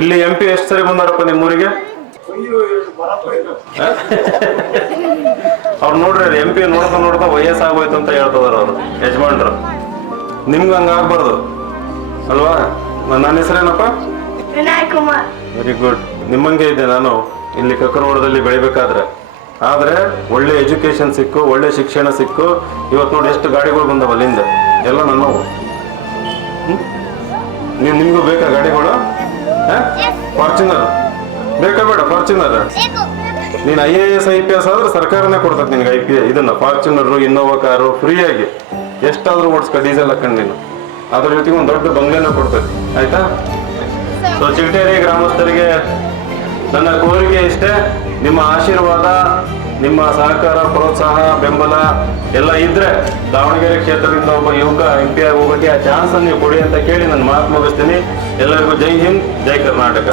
ಇಲ್ಲಿ MP ಎಷ್ಟು ಸರಿ ಬಂದಾರಪ್ಪ ನಿಮ್ಮೂರಿಗೆ? ಅವ್ರು ನೋಡ್ರಿ MP ನೋಡ್ತಾ ವಯಸ್ಸಾಗೋಯ್ತು ಅಂತ ಹೇಳ್ತದಾರ ಅವ್ರು ಯಜಮಾನ್ರು. ನಿಮ್ಗೆ ಹಂಗ ಆಗ್ಬಾರ್ದು ಅಲ್ವಾ? ನನ್ನ ಹೆಸರೇನಪ್ಪ? ವಿನಯ್ ಕುಮಾರ್. Very good. ನಿಮ್ಮಂಗೆ ಇದ್ದೆ ನಾನು ಇಲ್ಲಿ ಕಕ್ಕರವಾಡದಲ್ಲಿ ಬೆಳಿಬೇಕಾದ್ರೆ. ಆದ್ರೆ ಒಳ್ಳೆ ಎಜುಕೇಶನ್ ಸಿಕ್ಕು, ಒಳ್ಳೆ ಶಿಕ್ಷಣ ಸಿಕ್ಕು. ಇವತ್ತು ನೋಡಿ ಎಷ್ಟು ಗಾಡಿಗಳು ಬಂದವ ಅಲ್ಲಿಂದ, ಎಲ್ಲ ನನ್ನವು. ನಿಮ್ಗೂ ಬೇಕಾ ಗಾಡಿಗಳು? ಫಾರ್ಚುನರ್ ಬೇಕಾ ಬೇಡ? ಫಾರ್ಚುನರ್ ನೀನು IAS IPS ಆದ್ರೆ ಸರ್ಕಾರನೇ ಕೊಡ್ತದೆ ನಿನ್ಗೆ ಇದನ್ನ ಫಾರ್ಚುನರು, ಇನ್ನೋವಾ ಕಾರು ಫ್ರೀಯಾಗಿ ಎಷ್ಟಾದ್ರೂ ಓಡಿಸ್ಕ, ಡೀಸೆಲ್ ಹಾಕೊಂಡು ನೀನು. ಅದ್ರ ಜೊತೆಗೆ ಒಂದು ದೊಡ್ಡ ಬಂಗ್ಲೆನ ಕೊಡ್ತದೆ, ಆಯ್ತಾ? ಸೊ ಚಿಗಟೇರಿ ಗ್ರಾಮಸ್ಥರಿಗೆ ನನ್ನ ಕೋರಿಕೆ ಇಷ್ಟೇ, ನಿಮ್ಮ ಆಶೀರ್ವಾದ, ನಿಮ್ಮ ಸಹಕಾರ, ಪ್ರೋತ್ಸಾಹ, ಬೆಂಬಲ ಎಲ್ಲ ಇದ್ರೆ ದಾವಣಗೆರೆ ಕ್ಷೇತ್ರದಿಂದ ಒಬ್ಬ ಯುವಕ MP ಆಗಿ ಹೋಗೋಕ್ಕೆ ಆ ಚಾನ್ಸ್ ನೀವು ಕೊಡಿ ಅಂತ ಕೇಳಿ ನಾನು ಮಾತು ಮುಗಿಸ್ತೀನಿ. ಎಲ್ಲರಿಗೂ ಜೈ ಹಿಂದ್, ಜೈ ಕರ್ನಾಟಕ.